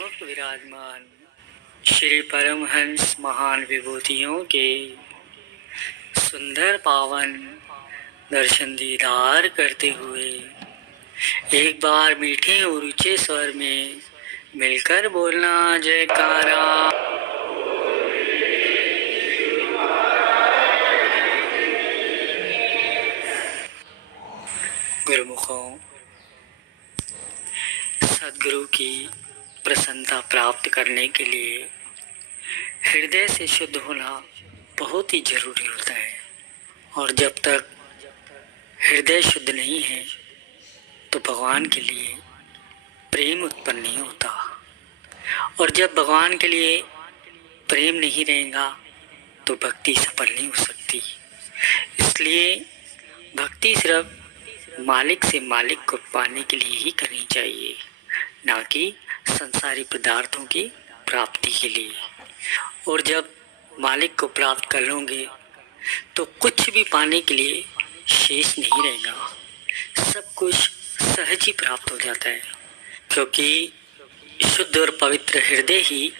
सन्मुख विराजमान श्री परमहंस महान विभूतियों के सुंदर पावन दर्शन दीदार करते हुए एक बार मीठे और ऊंचे स्वर में मिलकर बोलना जयकारा। गुरुमुखों, सद्गुरु की प्रसन्नता प्राप्त करने के लिए हृदय से शुद्ध होना बहुत ही जरूरी होता है। और जब तक हृदय शुद्ध नहीं है तो भगवान के लिए प्रेम उत्पन्न नहीं होता, और जब भगवान के लिए प्रेम नहीं रहेगा तो भक्ति सफल नहीं हो सकती। इसलिए भक्ति सिर्फ मालिक से मालिक को पाने के लिए ही करनी चाहिए, ना कि संसारी पदार्थों की प्राप्ति के लिए। और जब मालिक को प्राप्त कर लोगे तो कुछ भी पाने के लिए शेष नहीं रहेगा, सब कुछ सहज ही प्राप्त हो जाता है, क्योंकि शुद्ध और पवित्र हृदय ही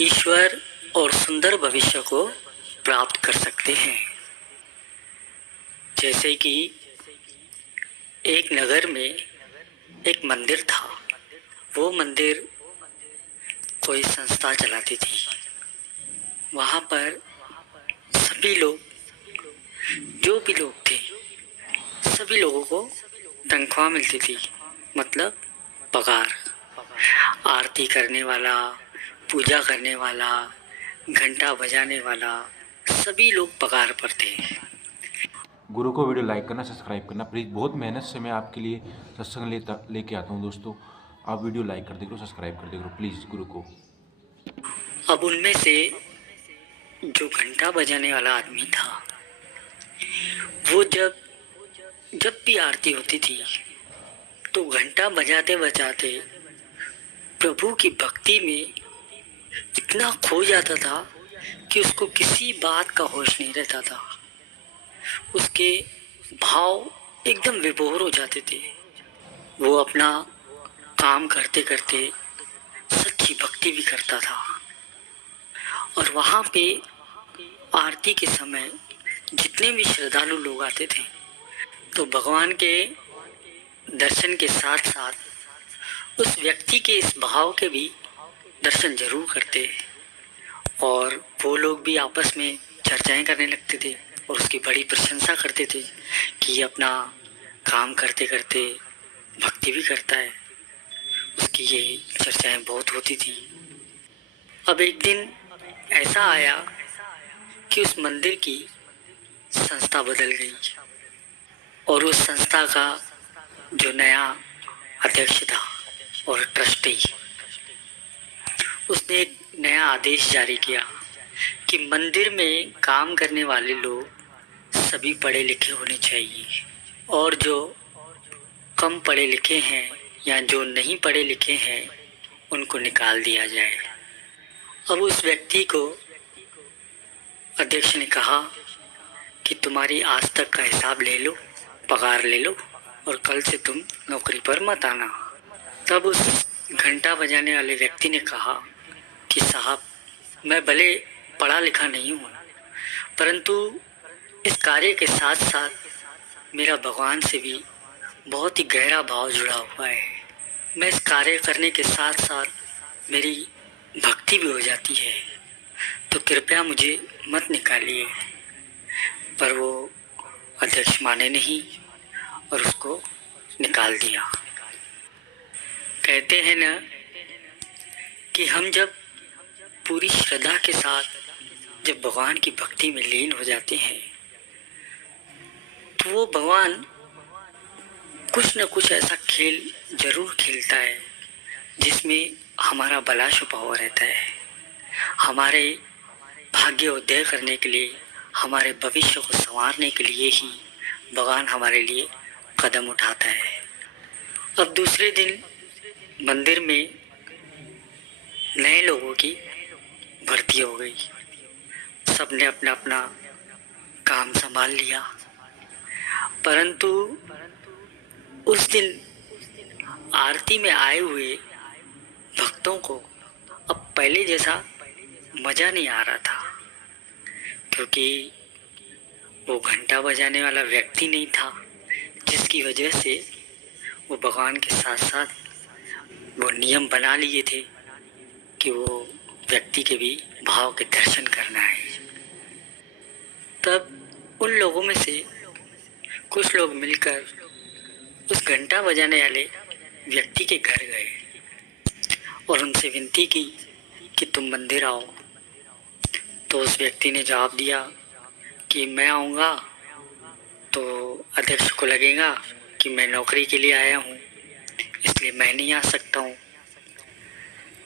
ईश्वर और सुंदर भविष्य को प्राप्त कर सकते हैं। जैसे कि एक नगर में एक मंदिर था। वो मंदिर कोई संस्था चलाती थी। वहाँ पर सभी लोग, जो भी लोग थे, सभी लोगों को तनख्वाह मिलती थी, मतलब पगार। आरती करने वाला, पूजा करने वाला, घंटा बजाने वाला, सभी लोग पगार पर थे। गुरु को वीडियो लाइक करना, सब्सक्राइब करना प्लीज़। बहुत मेहनत से मैं आपके लिए सत्संग लेके आता हूँ दोस्तों। आप वीडियो लाइक कर दे करो, सब्सक्राइब कर दे करो प्लीज़ गुरु को। अब उनमें से जो घंटा बजाने वाला आदमी था, वो जब भी आरती होती थी तो घंटा बजाते बजाते प्रभु की भक्ति में इतना खो जाता था कि उसको किसी बात का होश नहीं रहता था। उसके भाव एकदम विभोर हो जाते थे। वो अपना काम करते करते सच्ची भक्ति भी करता था। और वहाँ पे आरती के समय जितने भी श्रद्धालु लोग आते थे तो भगवान के दर्शन के साथ साथ उस व्यक्ति के इस भाव के भी दर्शन जरूर करते, और वो लोग भी आपस में चर्चाएं करने लगते थे और उसकी बड़ी प्रशंसा करते थे कि ये अपना काम करते करते भक्ति भी करता है। उसकी ये चर्चाएं बहुत होती थी। अब एक दिन ऐसा आया कि उस मंदिर की संस्था बदल गई, और उस संस्था का जो नया अध्यक्ष था और ट्रस्टी, उसने एक नया आदेश जारी किया कि मंदिर में काम करने वाले लोग सभी पढ़े लिखे होने चाहिए, और जो कम पढ़े लिखे हैं या जो नहीं पढ़े लिखे हैं उनको निकाल दिया जाए। अब उस व्यक्ति को अध्यक्ष ने कहा कि तुम्हारी आज तक का हिसाब ले लो, पगार ले लो, और कल से तुम नौकरी पर मत आना। तब उस घंटा बजाने वाले व्यक्ति ने कहा कि साहब, मैं भले पढ़ा लिखा नहीं हूँ, परंतु इस कार्य के साथ साथ मेरा भगवान से भी बहुत ही गहरा भाव जुड़ा हुआ है। मैं इस कार्य करने के साथ साथ मेरी भक्ति भी हो जाती है, तो कृपया मुझे मत निकालिए। पर वो अध्यक्ष माने नहीं और उसको निकाल दिया। कहते हैं ना कि हम जब पूरी श्रद्धा के साथ जब भगवान की भक्ति में लीन हो जाते हैं तो वो भगवान कुछ न कुछ ऐसा खेल जरूर खेलता है जिसमें हमारा भला छुपा हुआ रहता है। हमारे भाग्य उदय करने के लिए, हमारे भविष्य को संवारने के लिए ही भगवान हमारे लिए कदम उठाता है। अब दूसरे दिन मंदिर में नए लोगों की भर्ती हो गई। सबने अपना अपना काम संभाल लिया, परंतु उस दिन आरती में आए हुए भक्तों को अब पहले जैसा मज़ा नहीं आ रहा था, क्योंकि वो घंटा बजाने वाला व्यक्ति नहीं था, जिसकी वजह से वो भगवान के साथ साथ वो नियम बना लिए थे कि वो व्यक्ति के भी भाव के दर्शन करना है। तब उन लोगों में से कुछ लोग मिलकर उस घंटा बजाने वाले व्यक्ति के घर गए और उनसे विनती की कि तुम मंदिर आओ। तो उस व्यक्ति ने जवाब दिया कि मैं आऊँगा तो अध्यक्ष को लगेगा कि मैं नौकरी के लिए आया हूँ, इसलिए मैं नहीं आ सकता हूँ।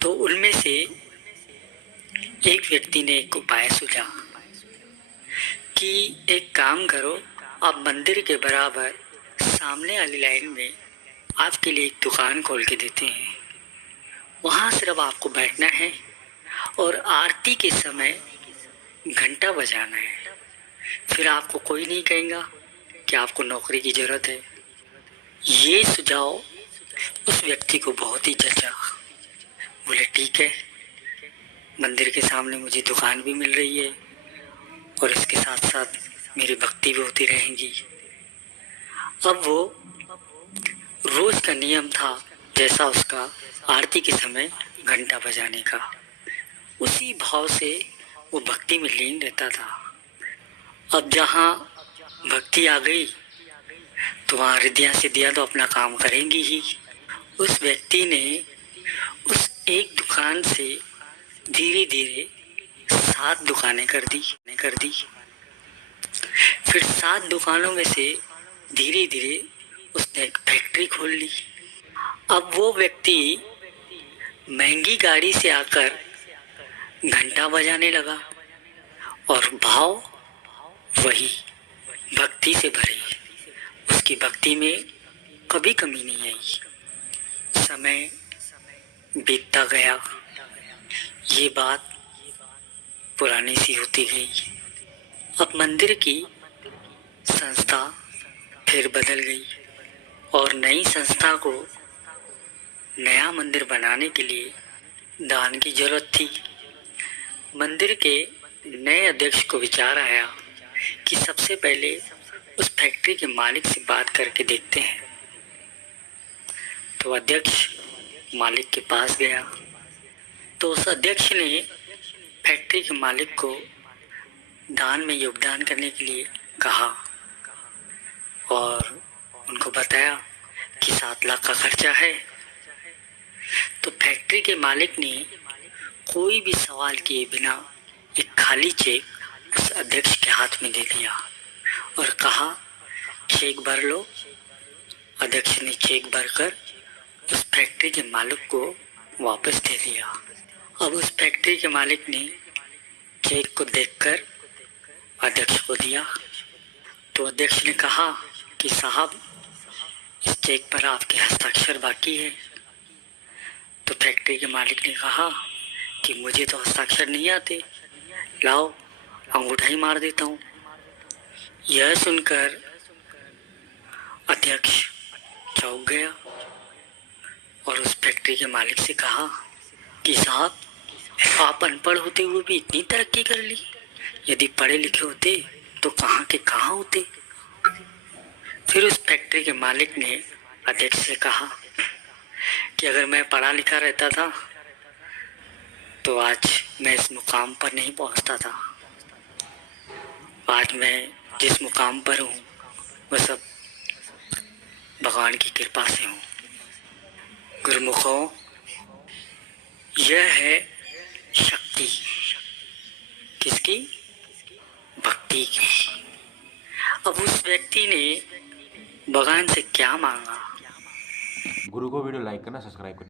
तो उनमें से एक व्यक्ति ने एक उपाय सूझा कि एक काम करो, आप मंदिर के बराबर सामने वाली लाइन में आपके लिए एक दुकान खोल के देते हैं, वहाँ सिर्फ आपको बैठना है और आरती के समय घंटा बजाना है, फिर आपको कोई नहीं कहेगा कि आपको नौकरी की ज़रूरत है। ये सुझाव उस व्यक्ति को बहुत ही जचा। बोले ठीक है, मंदिर के सामने मुझे दुकान भी मिल रही है और इसके साथ साथ मेरी भक्ति भी होती रहेगी। अब वो रोज का नियम था जैसा उसका आरती के समय घंटा बजाने का, उसी भाव से वो भक्ति में लीन रहता था। अब जहाँ भक्ति आ गई तो वहाँ हृदय से दिया तो अपना काम करेंगी ही। उस व्यक्ति ने उस एक दुकान से धीरे धीरे 7 दुकानें कर दी। फिर 7 दुकानों में से धीरे धीरे उसने एक फैक्ट्री खोल ली। अब वो व्यक्ति महंगी गाड़ी से आकर घंटा बजाने लगा और भाव वही, भक्ति से भरी। उसकी भक्ति में कभी कमी नहीं आई। समय बीतता गया, ये बात पुरानी सी होती गई। अब मंदिर की संस्था फिर बदल गई और नई संस्था को नया मंदिर बनाने के लिए दान की जरूरत थी। मंदिर के नए अध्यक्ष को विचार आया कि सबसे पहले उस फैक्ट्री के मालिक से बात करके देखते हैं। तो अध्यक्ष मालिक के पास गया तो उस अध्यक्ष ने फैक्ट्री के मालिक को दान में योगदान करने के लिए कहा और उनको बताया कि 7 लाख का खर्चा है। तो फैक्ट्री के मालिक ने कोई भी सवाल किए बिना एक खाली चेक उस अध्यक्ष के हाथ में दे दिया और कहा चेक भर लो। अध्यक्ष ने चेक भरकर उस फैक्ट्री के मालिक को वापस दे दिया। अब उस फैक्ट्री के मालिक ने चेक को देखकर अध्यक्ष को दिया। तो अध्यक्ष ने कहा कि साहब, इस चेक पर आपके हस्ताक्षर बाकी है। तो फैक्ट्री के मालिक ने कहा कि मुझे तो हस्ताक्षर नहीं आते, लाओ अंगूठा ही मार देता हूँ। यह सुनकर अध्यक्ष चौंक गया और उस फैक्ट्री के मालिक से कहा कि साहब, आप अनपढ़ होते हुए भी इतनी तरक्की कर ली, यदि पढ़े लिखे होते तो कहाँ के कहाँ होते। फिर उस फैक्ट्री के मालिक ने अध्यक्ष से कहा कि अगर मैं पढ़ा लिखा रहता था तो आज मैं इस मुकाम पर नहीं पहुंचता था। आज मैं जिस मुकाम पर हूँ वह सब भगवान की कृपा से हूँ। गुरुमुखों, यह है शक्ति किसकी? भक्ति की। अब उस व्यक्ति ने भगवान से क्या मांगा? गुरु को वीडियो लाइक करना, सब्सक्राइब करना।